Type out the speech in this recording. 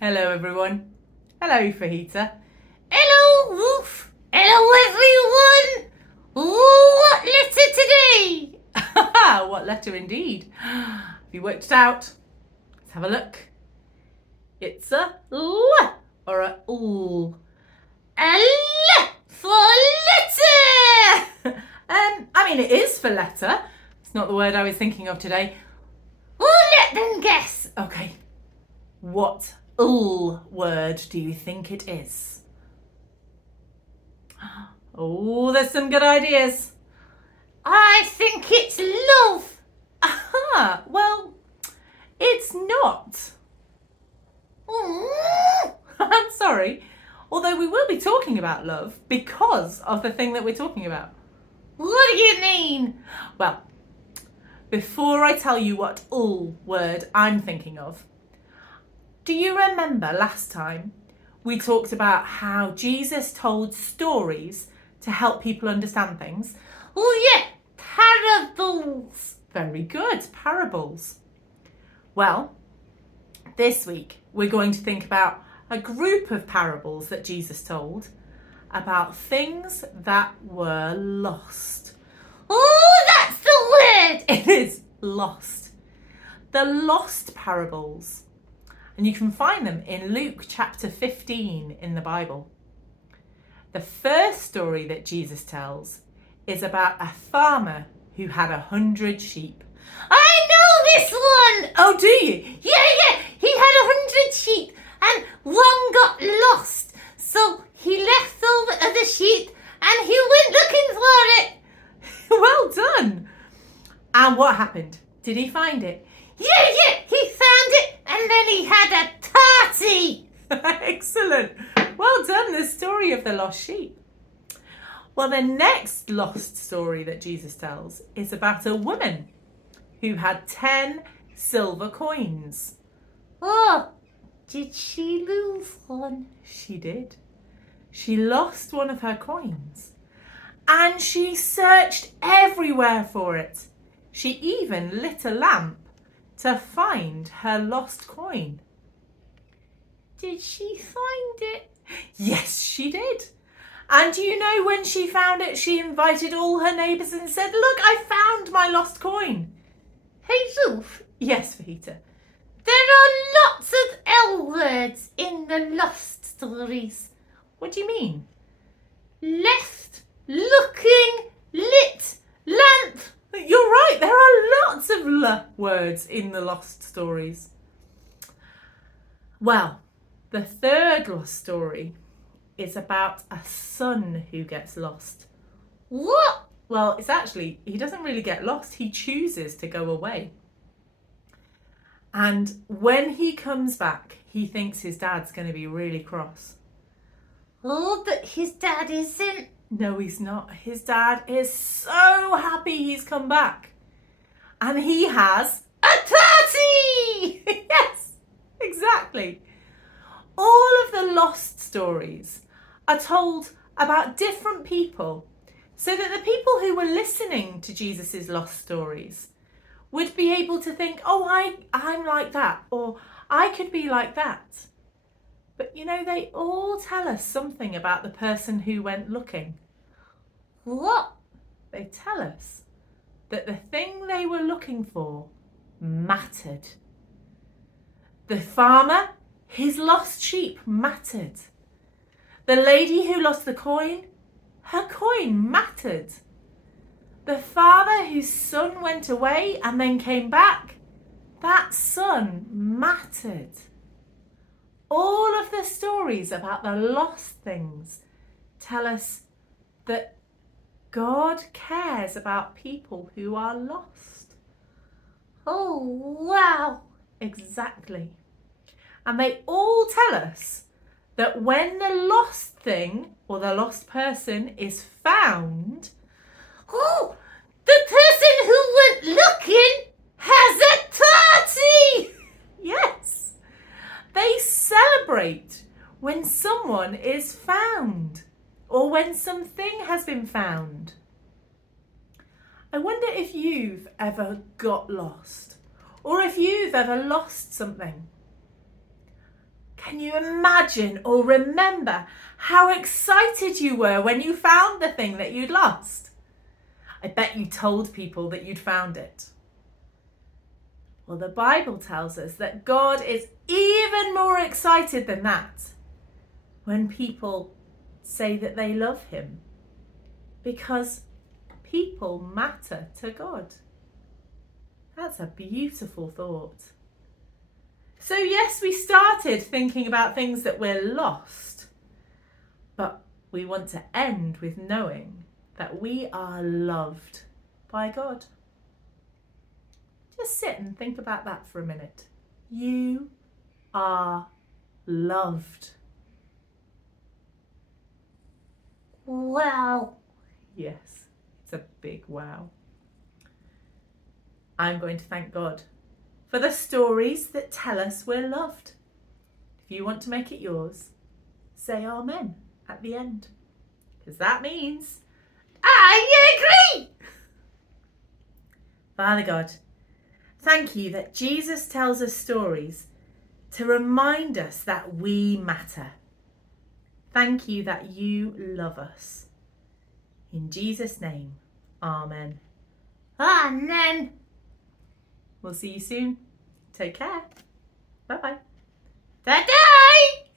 Hello everyone. Hello Fajita. Hello, Ruth. Hello, everyone. What letter today? What letter indeed. Have you worked it out? Let's have a look. It's a L or a L. A L for letter. It is for letter. It's not the word I was thinking of today. Let them guess. Okay. What L word do you think it is? Oh, there's some good ideas. I think it's love. Aha, well, it's not. I'm sorry. Although we will be talking about love because of the thing that we're talking about. What do you mean? Well, before I tell you what word I'm thinking of, do you remember last time we talked about how Jesus told stories to help people understand things? Oh, yeah, parables. Very good, parables. Well, this week we're going to think about a group of parables that Jesus told about things that were lost. Oh, that's the word. It is lost. The lost parables. And you can find them in Luke chapter 15 in the Bible. The first story that Jesus tells is about a farmer who had 100 sheep. I know this one. Oh, do you? Yeah. He had 100 sheep and one got lost. So he left all the other sheep and he went looking for it. Well done. And what happened? Did he find it? Yeah, he found it and then he had a party. Excellent. Well done, the story of the lost sheep. Well, the next lost story that Jesus tells is about a woman who had 10 silver coins. Oh, did she lose one? She did. She lost one of her coins and she searched everywhere for it. She even lit a lamp to find her lost coin. Did she find it? Yes, she did. And you know, when she found it, she invited all her neighbours and said, "Look, I found my lost coin." Hey, Ruth, Yes, Fajita. there are lots of L words in the lost stories. What do you mean? Left, looking, lit, lamp. You're right, there are lots of L words in the lost stories. Well, the third lost story is about a son who gets lost. What? Well, it's actually, he doesn't really get lost, he chooses to go away. And when he comes back, he thinks his dad's going to be really cross. Oh, but his dad isn't. No, he's not. His dad is so happy he's come back. And he has A party! yes, exactly. All of the lost stories are told about different people so that the people who were listening to Jesus's lost stories would be able to think, oh, I'm like that, or I could be like that. But you know, they all tell us something about the person who went looking. What? They tell us that the thing they were looking for mattered. The farmer, his lost sheep mattered. The lady who lost the coin, her coin mattered. The father whose son went away and then came back, that son mattered. All of the stories about the lost things tell us that God cares about people who are lost. Oh, wow. Exactly. And they all tell us that when the lost thing or the lost person is found, Oh, the person who went looking has a party. yes, they celebrate when someone is found or when something has been found. I wonder if you've ever got lost or if you've ever lost something. Can Can you imagine or remember how excited you were when you found the thing that you'd lost? I bet you told people that you'd found it. Well, the Bible tells us that God is even more excited than that when people say that they love him, because people matter to God. That's a beautiful thought. So yes, we started thinking about things that we're lost, but we want to end with knowing that we are loved by God. Just sit and think about that for a minute. You are loved. Wow. Yes, it's a big wow. I'm going to thank God for the stories that tell us we're loved. If you want to make it yours, say amen at the end, because that means I agree. Father God, thank you that Jesus tells us stories to remind us that we matter. Thank you that you love us. In Jesus' name, amen. Amen. We'll see you soon. Take care. Bye-bye. Ta-da!